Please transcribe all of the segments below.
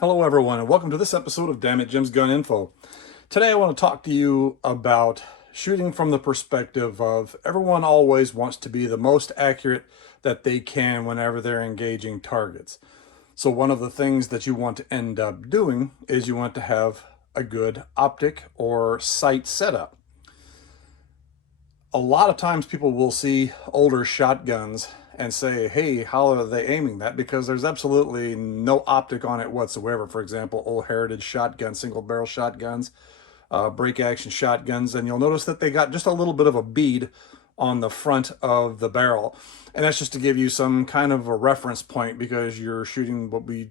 Hello everyone and welcome to this episode of Dammit Jim's Gun Info. Today I want to talk to you about shooting from the perspective of everyone always wants to be the most accurate that they can whenever they're engaging targets. So one of the things that you want to end up doing is you want to have a good optic or sight setup. A lot of times people will see older shotguns and say, hey, how are they aiming that? Because there's absolutely no optic on it whatsoever. For example, old heritage shotguns, single barrel shotguns, break action shotguns, and you'll notice that they got just a little bit of a bead on the front of the barrel. And that's just to give you some kind of a reference point because you're shooting what we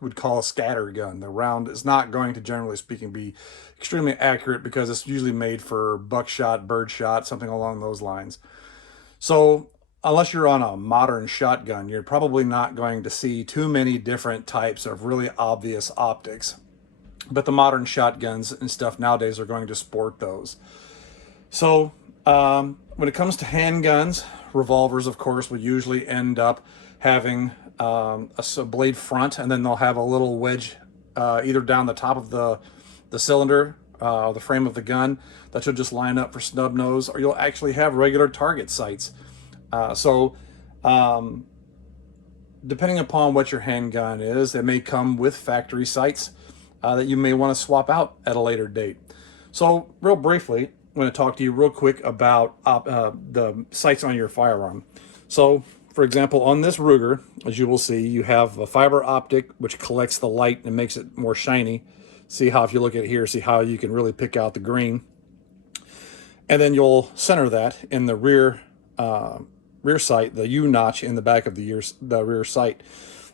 would call a scatter gun. The round is not going to, generally speaking, be extremely accurate because it's usually made for buckshot, birdshot, something along those lines. So unless you're on a modern shotgun, you're probably not going to see too many different types of really obvious optics. But the modern shotguns and stuff nowadays are going to sport those. So when it comes to handguns, revolvers, of course, will usually end up having a blade front, and then they'll have a little wedge either down the top of the cylinder, the frame of the gun, that should just line up for snub nose, or you'll actually have regular target sights. Depending upon what your handgun is, it may come with factory sights that you may want to swap out at a later date. So real briefly, I'm going to talk to you real quick about the sights on your firearm. So for example, on this Ruger, as you will see, you have a fiber optic which collects the light and makes it more shiny. See how, if you look at it here, see how you can really pick out the green. And then you'll center that in the rear sight, the U notch in the back of the rear sight.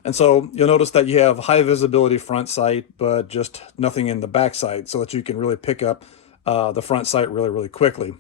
And so you'll notice that you have high visibility front sight, but just nothing in the back sight, so that you can really pick up the front sight really quickly.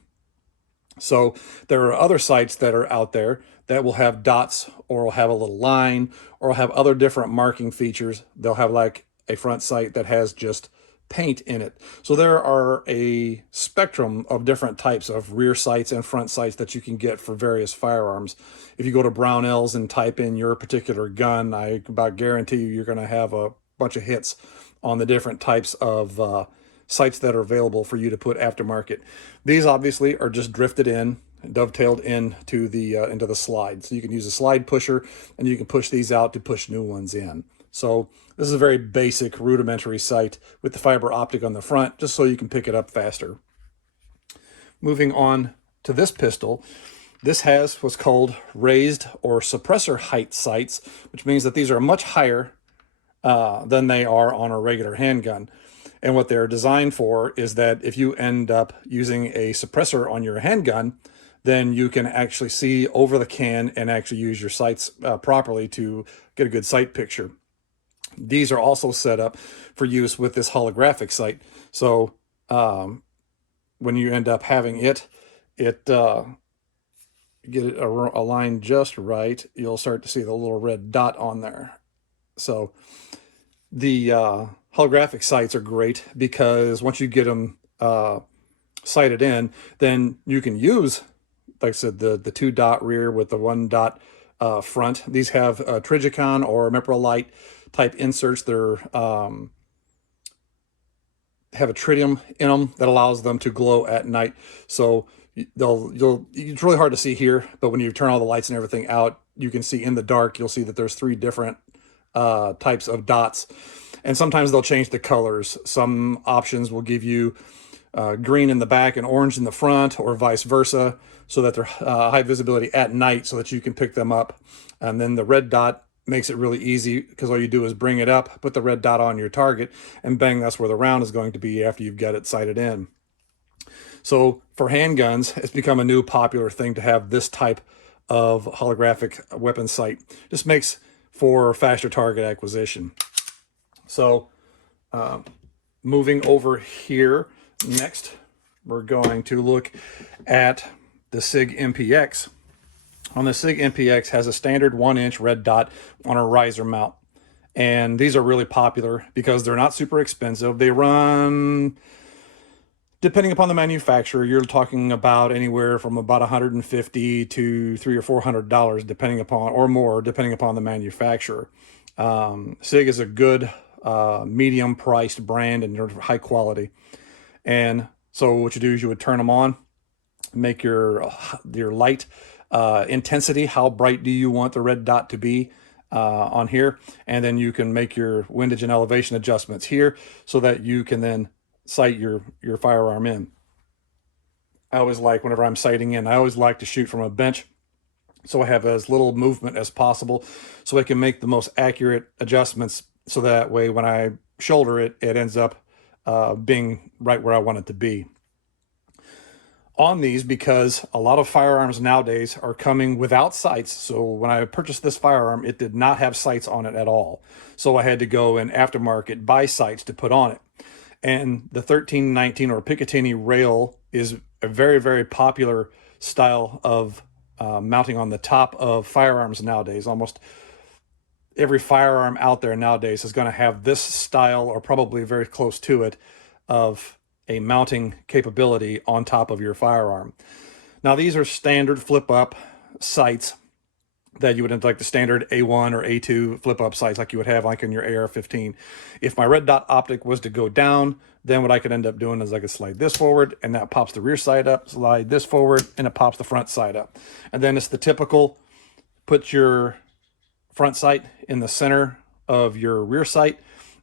So there are other sights that are out there that will have dots, or will have a little line, or will have other different marking features. They'll have like a front sight that has just paint in it. So there are a spectrum of different types of rear sights and front sights that you can get for various firearms. If you go to Brownells and type in your particular gun, I about guarantee you're going to have a bunch of hits on the different types of sights that are available for you to put aftermarket. These obviously are just drifted in, dovetailed into the slide. So you can use a slide pusher and you can push these out to push new ones in. So this is a very basic rudimentary sight with the fiber optic on the front, just so you can pick it up faster. Moving on to this pistol, this has what's called raised or suppressor height sights, which means that these are much higher than they are on a regular handgun. And what they're designed for is that if you end up using a suppressor on your handgun, then you can actually see over the can and actually use your sights properly to get a good sight picture. These are also set up for use with this holographic sight. So when you end up having it get it aligned just right, you'll start to see the little red dot on there. So the holographic sights are great because once you get them sighted in, then you can use, like I said, the 2-dot rear with the 1-dot front. These have Trigicon or Meprolite type inserts. They're have a tritium in them that allows them to glow at night. So it's really hard to see here, but when you turn all the lights and everything out, you can see in the dark. You'll see that there's 3 different types of dots, and sometimes they'll change the colors. Some options will give you green in the back and orange in the front, or vice versa, so that they're high visibility at night so that you can pick them up. And then the red dot makes it really easy because all you do is bring it up, put the red dot on your target, and bang, that's where the round is going to be after you've got it sighted in. So for handguns, it's become a new popular thing to have this type of holographic weapon sight. Just makes for faster target acquisition. So moving over here, next we're going to look at the SIG MPX. On the SIG MPX has a standard 1-inch red dot on a riser mount. And these are really popular because they're not super expensive. They run Depending upon the manufacturer, you're talking about anywhere from about $150 to $300 or $400, depending upon, or more, depending upon the manufacturer. SIG is a good medium-priced brand, and they're high quality. And so what you do is you would turn them on, make your light intensity. How bright do you want the red dot to be on here? And then you can make your windage and elevation adjustments here so that you can then sight your firearm in. I always like, whenever I'm sighting in, I always like to shoot from a bench, so I have as little movement as possible, so I can make the most accurate adjustments, so that way when I shoulder it, it ends up being right where I want it to be. On these, because a lot of firearms nowadays are coming without sights. So when I purchased this firearm, it did not have sights on it at all. So I had to go in aftermarket, buy sights to put on it. And the 1319 or Picatinny rail is a very, very popular style of mounting on the top of firearms nowadays. Almost every firearm out there nowadays is going to have this style, or probably very close to it, of a mounting capability on top of your firearm. Now, these are standard flip-up sights that you would have, like the standard A1 or A2 flip-up sights like you would have like in your AR-15. If my red dot optic was to go down, then what I could end up doing is I could slide this forward, and that pops the rear sight up, slide this forward, and it pops the front sight up. And then it's the typical, put your front sight in the center of your rear sight,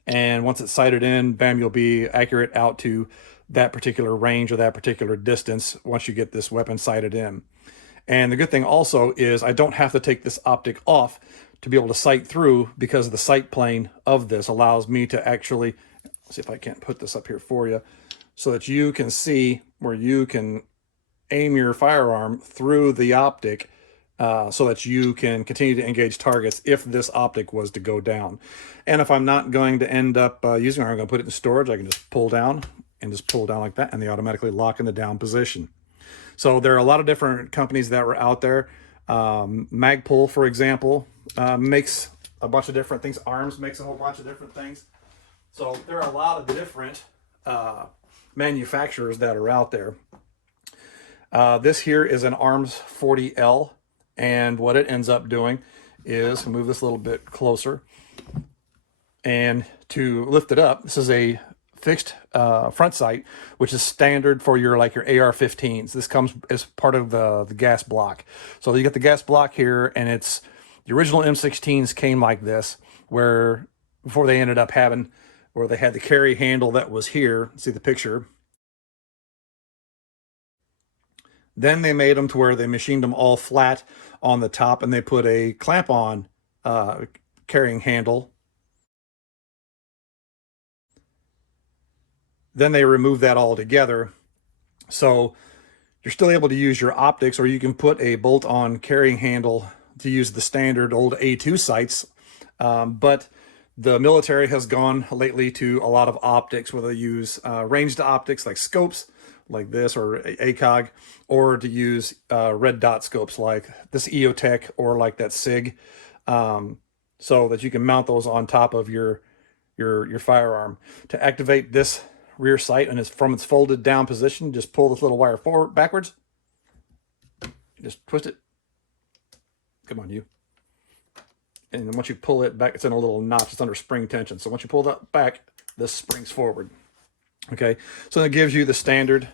and once it's sighted in, bam, you'll be accurate out to that particular range or that particular distance once you get this weapon sighted in. And the good thing also is I don't have to take this optic off to be able to sight through, because the sight plane of this allows me to actually, see if I can't put this up here for you, so that you can see where you can aim your firearm through the optic, so that you can continue to engage targets if this optic was to go down. And if I'm not going to end up using it, I'm going to put it in storage, I can just pull down and just pull down like that, and they automatically lock in the down position. So there are a lot of different companies that were out there. MAGPUL, for example, makes a bunch of different things. Arms makes a whole bunch of different things. So there are a lot of different manufacturers that are out there. This here is an Arms 40L. And what it ends up doing is, move this a little bit closer, and to lift it up, this is a fixed front sight, which is standard for your, like your AR-15s. This comes as part of the gas block. So you get the gas block here, and it's, the original M16s came like this, where before they ended up having, where they had the carry handle that was here, see the picture. Then they made them to where they machined them all flat on the top, and they put a clamp-on carrying handle. Then they removed that all together. So you're still able to use your optics, or you can put a bolt-on carrying handle to use the standard old A2 sights. But the military has gone lately to a lot of optics, where they use ranged optics like scopes, like this, or ACOG, or to use red dot scopes like this EOTech, or like that SIG, so that you can mount those on top of your firearm. To activate this rear sight, and it's from its folded down position, just pull this little wire forward, backwards, just twist it. Come on, you. And then once you pull it back, it's in a little notch, it's under spring tension. So once you pull that back, this springs forward. Okay, so it gives you the standard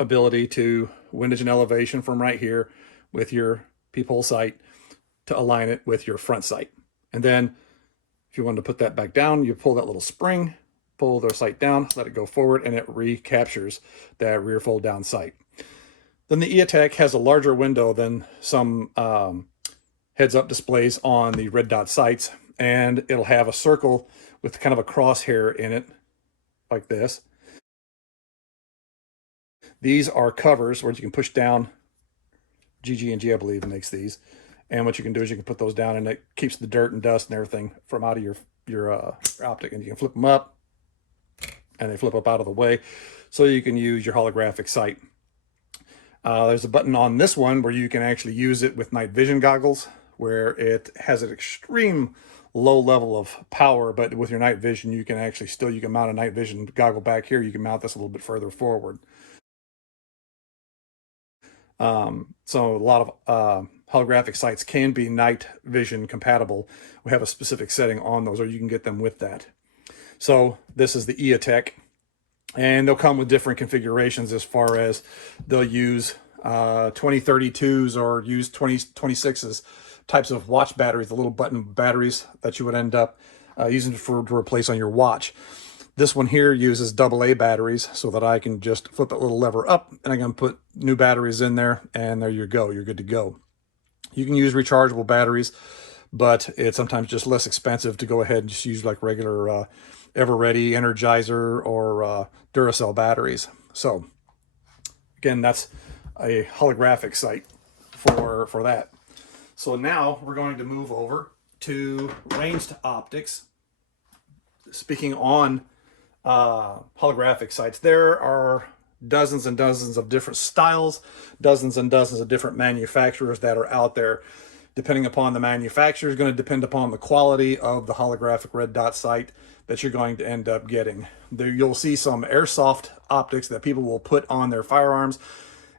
ability to windage and elevation from right here with your peephole sight, to align it with your front sight. And then if you wanted to put that back down, you pull that little spring, pull the sight down, let it go forward, and it recaptures that rear fold down sight. Then the EOTech has a larger window than some heads-up displays on the red dot sights, and it'll have a circle with kind of a crosshair in it, like this. These are covers where you can push down. GG&G, I believe, makes these. And what you can do is you can put those down, and it keeps the dirt and dust and everything from out of your optic. And you can flip them up, and they flip up out of the way, so you can use your holographic sight. There's a button on this one where you can actually use it with night vision goggles, where it has an extreme low level of power, but with your night vision, you can actually still, you can mount a night vision goggle back here. You can mount this a little bit further forward. So a lot of holographic sights can be night vision compatible. We have a specific setting on those, or you can get them with that. So this is the EOTech, and they'll come with different configurations as far as they'll use 2032s or use 2026s types of watch batteries, the little button batteries that you would end up using to replace on your watch. This one here uses AA batteries so that I can just flip that little lever up and I can put new batteries in there, and there you go, you're good to go. You can use rechargeable batteries, but it's sometimes just less expensive to go ahead and just use like regular Everready, Energizer, or Duracell batteries. So again, that's a holographic sight for that. So now we're going to move over to ranged optics. Speaking on holographic sights, there are dozens and dozens of different styles, dozens and dozens of different manufacturers that are out there. Depending upon the manufacturer is going to depend upon the quality of the holographic red dot sight that you're going to end up getting. There you'll see some airsoft optics that people will put on their firearms,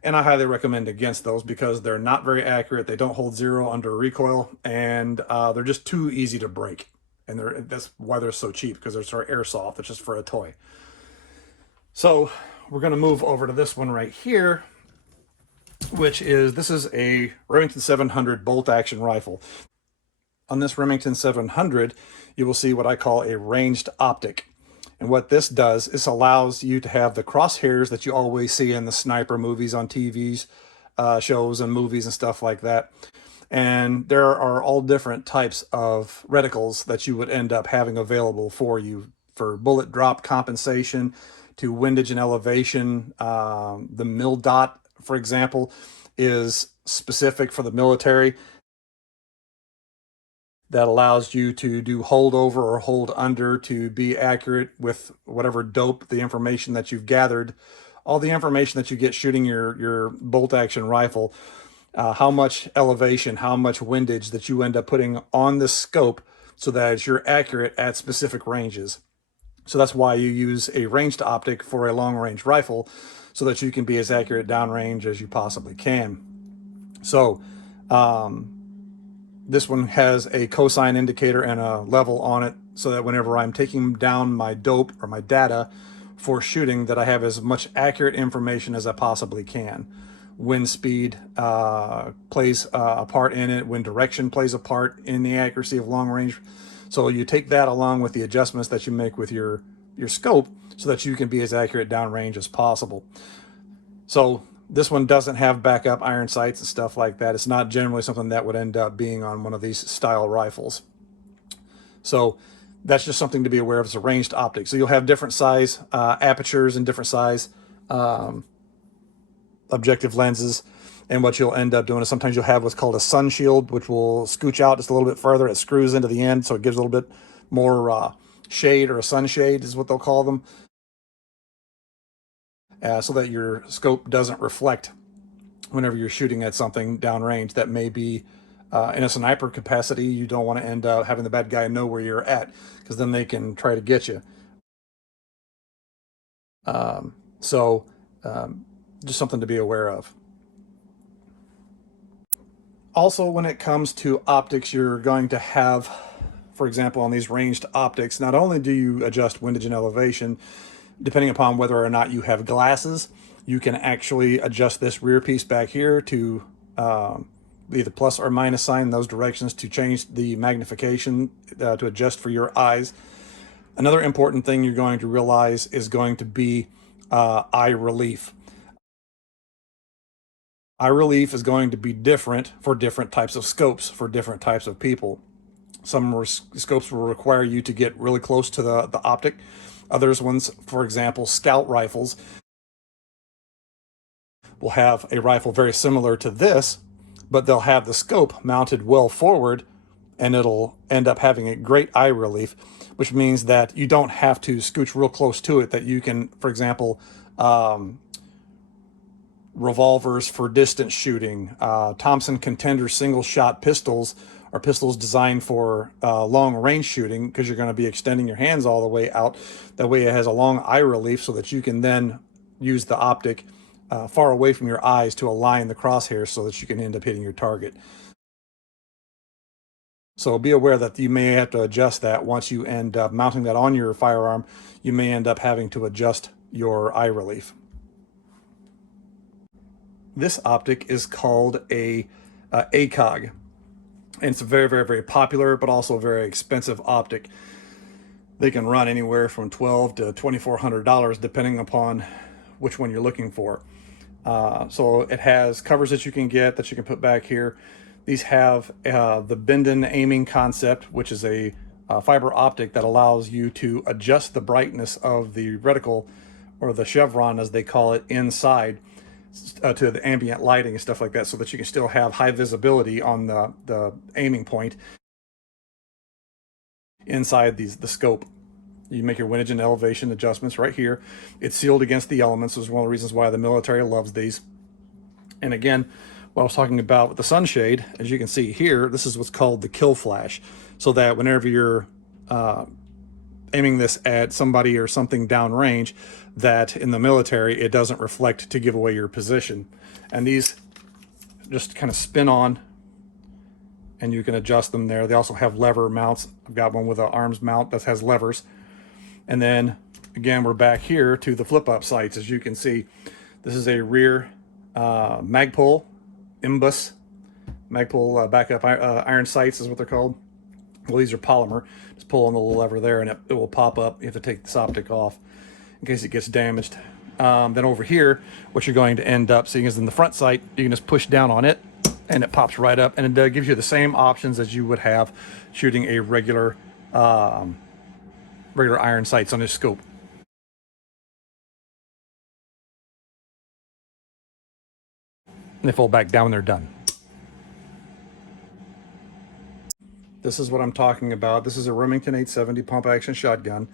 and I highly recommend against those because they're not very accurate. They don't hold zero under recoil, and they're just too easy to break. And that's why they're so cheap, because they're sort of airsoft. It's just for a toy. So we're going to move over to this one right here, which is, this is a Remington 700 bolt action rifle. On this Remington 700, you will see what I call a ranged optic. And what this does is allows you to have the crosshairs that you always see in the sniper movies on TVs, shows and movies and stuff like that. And there are all different types of reticles that you would end up having available for you for bullet drop compensation, to windage and elevation. The mil dot, for example, is specific for the military. That allows you to do hold over or hold under to be accurate with whatever dope, the information that you've gathered, all the information that you get shooting your bolt action rifle, how much elevation, how much windage that you end up putting on the scope so that you're accurate at specific ranges. So that's why you use a ranged optic for a long range rifle, so that you can be as accurate downrange as you possibly can. So this one has a cosine indicator and a level on it, so that whenever I'm taking down my dope or my data for shooting, that I have as much accurate information as I possibly can. Wind speed plays a part in it. Wind direction plays a part in the accuracy of long range. So you take that along with the adjustments that you make with your scope, so that you can be as accurate downrange as possible. So this one doesn't have backup iron sights and stuff like that. It's not generally something that would end up being on one of these style rifles. So that's just something to be aware of. It's a ranged optic. So you'll have different size apertures and different size objective lenses. And what you'll end up doing is sometimes you'll have what's called a sun shield, which will scooch out just a little bit further. It screws into the end, so it gives a little bit more shade, or a sunshade is what they'll call them. So that your scope doesn't reflect whenever you're shooting at something downrange that may be in a sniper capacity. You don't want to end up having the bad guy know where you're at, because then they can try to get you. Just something to be aware of. Also, when it comes to optics, you're going to have, for example, on these ranged optics, not only do you adjust windage and elevation, depending upon whether or not you have glasses, you can actually adjust this rear piece back here to either plus or minus sign in those directions to change the magnification to adjust for your eyes. Another important thing you're going to realize is going to be eye relief. Eye relief is going to be different for different types of scopes, for different types of people. Some scopes will require you to get really close to the optic. Others ones, for example, scout rifles, will have a rifle very similar to this, but they'll have the scope mounted well forward, and it'll end up having a great eye relief, which means that you don't have to scooch real close to it, that you can, for example, revolvers for distance shooting, Thompson Contender single shot pistols are pistols designed for long range shooting, because you're going to be extending your hands all the way out. That way it has a long eye relief so that you can then use the optic far away from your eyes to align the crosshairs so that you can end up hitting your target. So be aware that you may have to adjust that once you end up mounting that on your firearm. You may end up having to adjust your eye relief. This optic is called a ACOG, and it's a very, very, very popular but also very expensive optic. They can run anywhere from $1,200 to $2,400 depending upon which one you're looking for. So it has covers that you can get that you can put back here. These have the bend-in aiming concept, which is a fiber optic that allows you to adjust the brightness of the reticle, or the chevron as they call it, inside to the ambient lighting and stuff like that, so that you can still have high visibility on the aiming point inside the scope. You make your windage and elevation adjustments right here. It's sealed against the elements, which is one of the reasons why the military loves these. And again, what I was talking about with the sunshade, as you can see here, this is what's called the kill flash, so that whenever you're aiming this at somebody or something downrange, that in the military it doesn't reflect to give away your position. And these just kind of spin on, and you can adjust them there. They also have lever mounts. I've got one with an arms mount that has levers. And then again, we're back here to the flip up sights. As you can see, this is a rear MAGPUL imbus. MAGPUL backup iron sights is what they're called. Well, these are polymer. Just pull on the little lever there and it will pop up. You have to take this optic off in case it gets damaged. Then over here, what you're going to end up seeing is in the front sight, you can just push down on it and it pops right up, and it gives you the same options as you would have shooting a regular iron sights on this scope. And they fold back down when they're done. This is what I'm talking about. This is a Remington 870 pump action shotgun.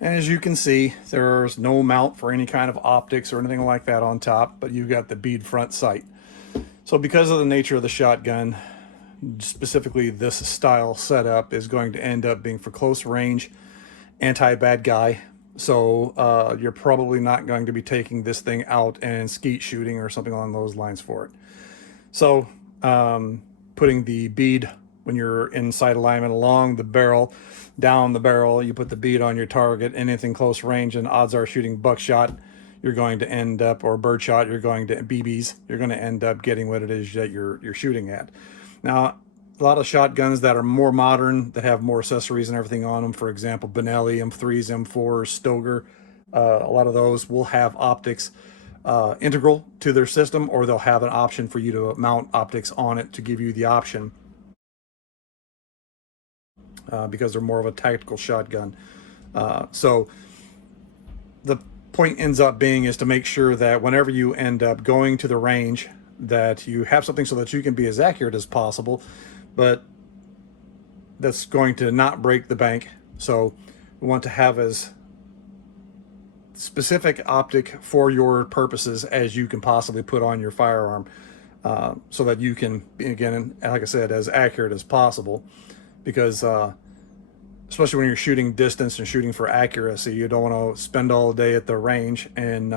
And as you can see, there's no mount for any kind of optics or anything like that on top, but you've got the bead front sight. So because of the nature of the shotgun, specifically this style setup is going to end up being for close range, anti-bad guy. So you're probably not going to be taking this thing out and skeet shooting or something along those lines for it. So putting the bead, when you're inside alignment along the barrel, down the barrel, you put the bead on your target, anything close range, and odds are shooting buckshot, you're going to end up, or birdshot, you're going to BBs, you're going to end up getting what it is that you're shooting at. Now, a lot of shotguns that are more modern, that have more accessories and everything on them, for example, Benelli, M3s, M4s, Stoger, a lot of those will have optics integral to their system, or they'll have an option for you to mount optics on it to give you the option. Because they're more of a tactical shotgun. So the point ends up being is to make sure that whenever you end up going to the range, that you have something so that you can be as accurate as possible, but that's going to not break the bank. So we want to have as specific optic for your purposes as you can possibly put on your firearm, so that you can, again, like I said, as accurate as possible. Because especially when you're shooting distance and shooting for accuracy, you don't want to spend all day at the range and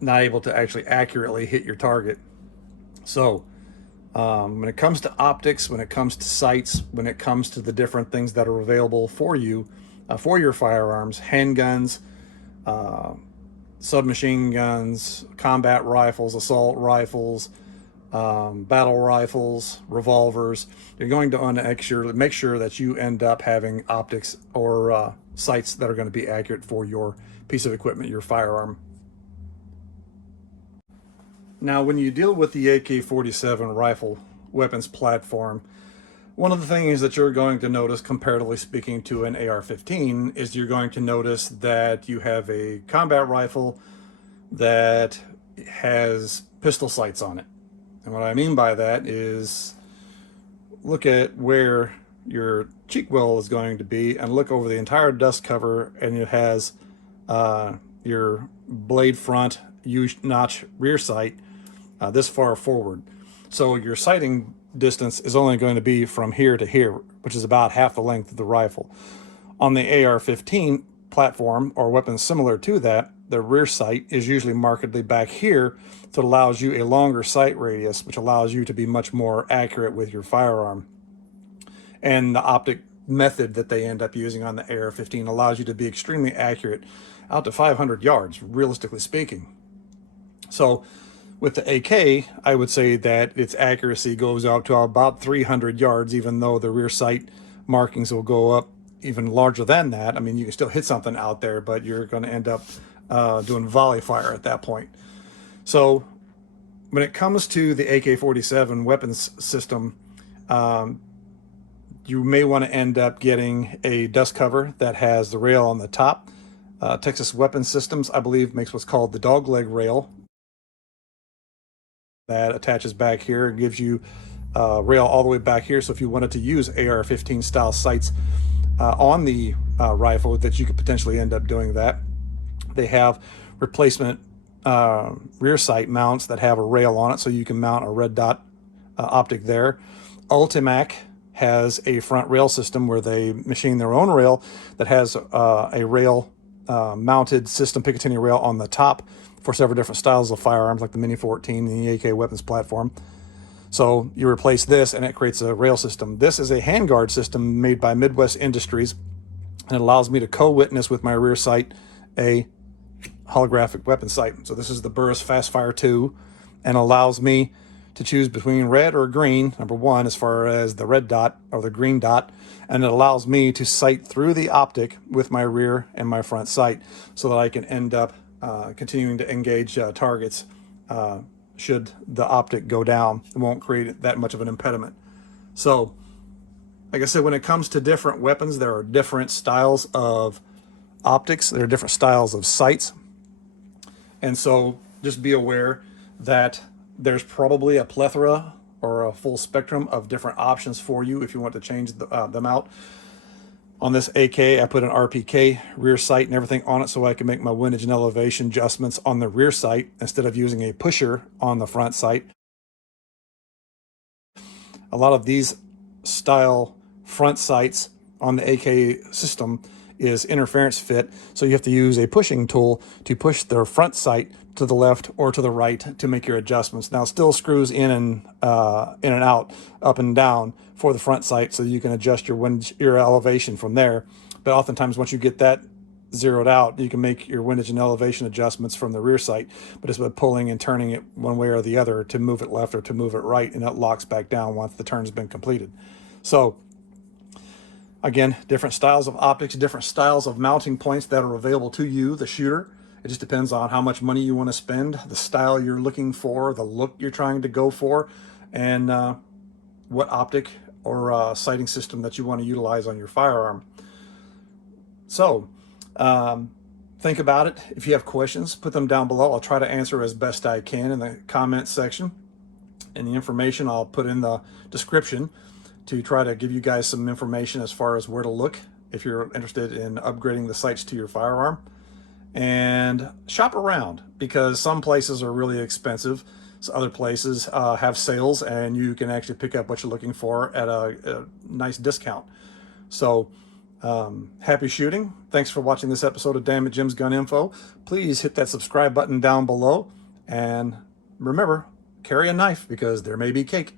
not able to actually accurately hit your target. So when it comes to optics, when it comes to sights, when it comes to the different things that are available for you, for your firearms, handguns, submachine guns, combat rifles, assault rifles, battle rifles, revolvers, you're going to want to make sure that you end up having optics or sights that are going to be accurate for your piece of equipment, your firearm. Now, when you deal with the AK-47 rifle weapons platform, one of the things that you're going to notice, comparatively speaking to an AR-15, is you're going to notice that you have a combat rifle that has pistol sights on it. And what I mean by that is, look at where your cheek well is going to be and look over the entire dust cover, and it has your blade front U-notch rear sight this far forward. So your sighting distance is only going to be from here to here, which is about half the length of the rifle. On the AR-15 platform or weapons similar to that, the rear sight is usually markedly back here, so it allows you a longer sight radius, which allows you to be much more accurate with your firearm. And the optic method that they end up using on the AR-15 allows you to be extremely accurate out to 500 yards, realistically speaking. So with the AK, I would say that its accuracy goes out to about 300 yards, even though the rear sight markings will go up even larger than that. I mean, you can still hit something out there, but you're going to end up doing volley fire at that point. So when it comes to the AK-47 weapons system, you may want to end up getting a dust cover that has the rail on the top. Texas Weapons Systems, I believe, makes what's called the dog leg rail that attaches back here and gives you rail all the way back here. So if you wanted to use AR-15 style sights on the rifle, that you could potentially end up doing that. They have replacement rear sight mounts that have a rail on it, so you can mount a red dot optic there. Ultimac has a front rail system where they machine their own rail that has a rail mounted system, Picatinny rail on the top for several different styles of firearms, like the Mini 14 and the AK weapons platform. So you replace this and it creates a rail system. This is a handguard system made by Midwest Industries, and it allows me to co-witness with my rear sight a holographic weapon sight. So this is the Burris Fastfire 2, and allows me to choose between red or green, number one, as far as the red dot or the green dot, and it allows me to sight through the optic with my rear and my front sight, so that I can end up continuing to engage targets should the optic go down. It won't create that much of an impediment. So, like I said, when it comes to different weapons, there are different styles of optics, there are different styles of sights, and so just be aware that there's probably a plethora or a full spectrum of different options for you if you want to change them out. On this AK, I put an RPK rear sight and everything on it so I can make my windage and elevation adjustments on the rear sight instead of using a pusher on the front sight. A lot of these style front sights on the AK system is interference fit, so you have to use a pushing tool to push the front sight to the left or to the right to make your adjustments. Now, it still screws in and out, up and down for the front sight, so you can adjust your elevation from there. But oftentimes, once you get that zeroed out, you can make your windage and elevation adjustments from the rear sight. But it's by pulling and turning it one way or the other to move it left or to move it right, and it locks back down once the turn's been completed. So again, different styles of optics, different styles of mounting points that are available to you, the shooter. It just depends on how much money you want to spend, the style you're looking for, the look you're trying to go for, and what optic or sighting system that you want to utilize on your firearm. So think about it. If you have questions, put them down below. I'll try to answer as best I can in the comment section. And the information I'll put in the description to try to give you guys some information as far as where to look if you're interested in upgrading the sights to your firearm. And shop around, because some places are really expensive. So other places have sales, and you can actually pick up what you're looking for at a nice discount. So happy shooting. Thanks for watching this episode of Dammit Jim's Gun Info. Please hit that subscribe button down below, and remember, carry a knife because there may be cake.